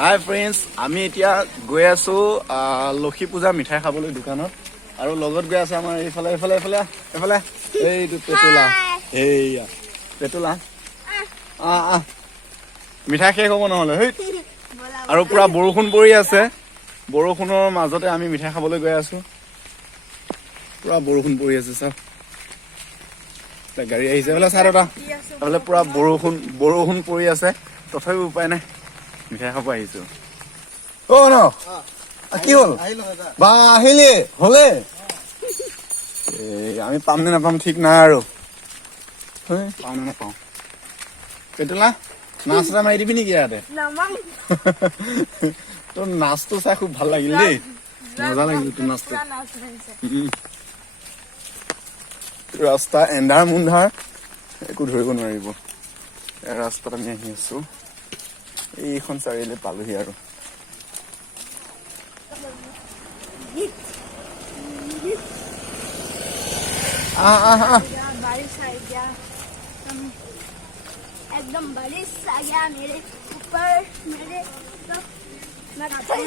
হাই friends, আমি এতিয়া গৈ আছো লক্ষী পূজা মিঠাই খাবলৈ দোকানত আৰু লগত গৈ আছে আমাৰ এইফালে এইফালে এইফালে এইফালে এইটো পেটুলা এইয়া পেটুলা মিঠাই শেষ হ'ব নহ'লে হেই আৰু পুৰা বৰষুণ পৰি আছে বৰষুণৰ মাজতে আমি মিঠাই খাবলৈ গৈ আছো পুৰা বৰষুণ পৰি আছে চাওক গাড়ী আহিছে বোলে চাই দাদা বোলে পুৰা বৰষুণ পৰি আছে তথাপিও উপায় নাই মিঠাই খাব আহিছো অ ন কি হ'ল বা আহিলে হলে আমি পাম নে নাপাম ঠিক নাই আৰু পাওঁ নে নাপাওঁ পেটুলা নাচ এটা মাৰি দিবি নেকি ইয়াতে তোৰ নাচটো চাই খুব ভাল লাগিল দেই মজা লাগিল তোৰ নাচটো ৰাস্তা এন্ধাৰ মুন্ধাৰ একো ধৰিব নোৱাৰিব ৰাস্তাত আমি আহি আছো এইখন চাৰিআলি পালোহি আৰু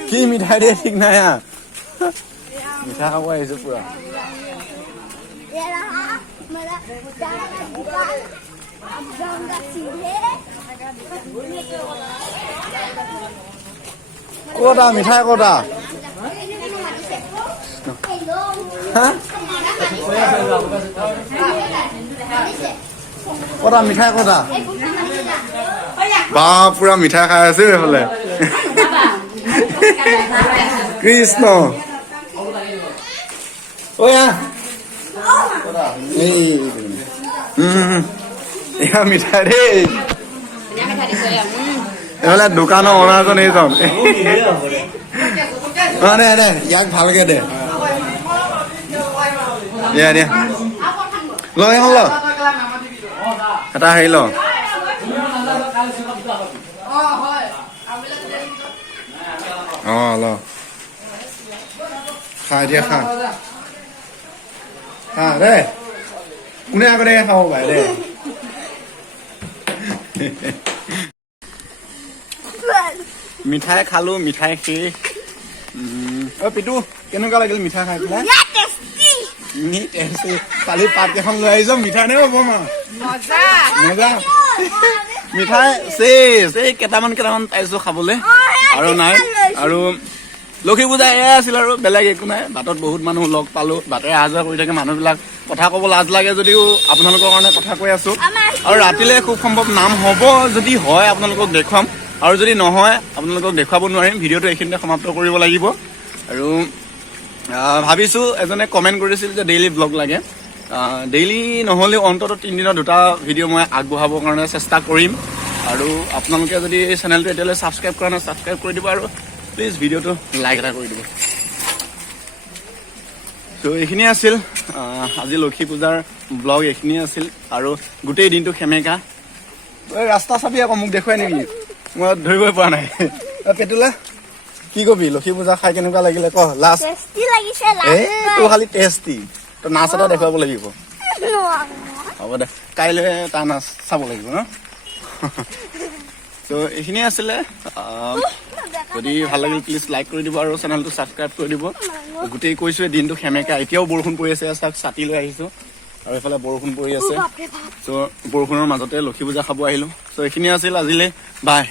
কি মিঠাই দিয়ে ঠিক নাই মিঠাই খাব আহিছো পুৰা কটা মিঠাই কটা কটা মিঠাই কটা বা পুৰা মিঠাই খাই আছে এইফালে কৃষ্ণ এয়া মিঠাই দেই এইফালে দোকানৰ অনাৰজন এইজন দে ইয়াক ভালকে দে দিয়া দিয়া ল এখন ল এটা হেৰি ল ল খা এতিয়া খা দে কোনে আগতে খাব পাৰে দে মিঠাই খালো মিঠাই শেষ পিটু কেনেকুৱা লাগিল মিঠাই খাই পেলাই কালি পাত কেইখন লৈ আহিছ মিঠাই নে মজা মিঠাই চেচ এই কেইটামান পাইছো খাবলৈ আৰু নাই আৰু লক্ষী পূজা এয়াই আছিল আৰু বেলেগ একো নাই বাটত বহুত মানুহ লগ পালো বাটেৰে অহা যোৱা কৰি থাকে মানুহবিলাক কথা ক'ব লাজ লাগে যদিও আপোনালোকৰ কাৰণে কথা কৈ আছো আৰু ৰাতিলে খুব সম্ভৱ নাম হ'ব যদি হয় আপোনালোকক দেখুৱাম আৰু যদি নহয় আপোনালোকক দেখুৱাব নোৱাৰিম ভিডিঅ'টো এইখিনিতে সমাপ্ত কৰিব লাগিব আৰু ভাবিছো এজনে কমেণ্ট কৰিছিল যে ডেইলি ব্লগ লাগে ডেইলি নহ'লেও অন্ততঃ 3 দিনৰ 2টা ভিডিঅ' মই আগবঢ়াবৰ কাৰণে চেষ্টা কৰিম আৰু আপোনালোকে যদি এই চেনেলটো এতিয়ালৈ ছাবস্ক্ৰাইব কৰা নাই ছাবস্ক্ৰাইব কৰি দিব আৰু প্লিজ ভিডিঅ'টো লাইক এটা কৰি দিব তো এইখিনি আছিল আজি লক্ষী পূজাৰ ব্লগ এইখিনি আছিল আৰু গোটেই দিনটো সেমেকা ৰাস্তা চাবি আকৌ মোক দেখুৱাই নেকি মই ধৰিবই পৰা নাই পেটুলা কি কবি লক্ষী পূজা খাই কেনেকুৱা লাগিলে ক লাষ্ট তোৰ খালি টেষ্টি তো নাচ এটা দেখুৱাব লাগিব হ'ব দে কাইলৈ তাৰ নাচ চাব লাগিব ন তো এইখিনিয়ে আছিলে যদি ভাল লাগিল প্লিজ লাইক কৰি দিব আৰু চেনেলটো ছাবস্ক্ৰাইব কৰি দিব গোটেই কৈছোৱে দিনটো সেমেকা এতিয়াও বৰষুণ পৰি আছে ছাতি লৈ আহিছো আৰু এইফালে বৰষুণ পৰি আছে চ' বৰষুণৰ মাজতে লক্ষী পূজা খাব আহিলো চ' এইখিনি আছিল আজিলৈ বাই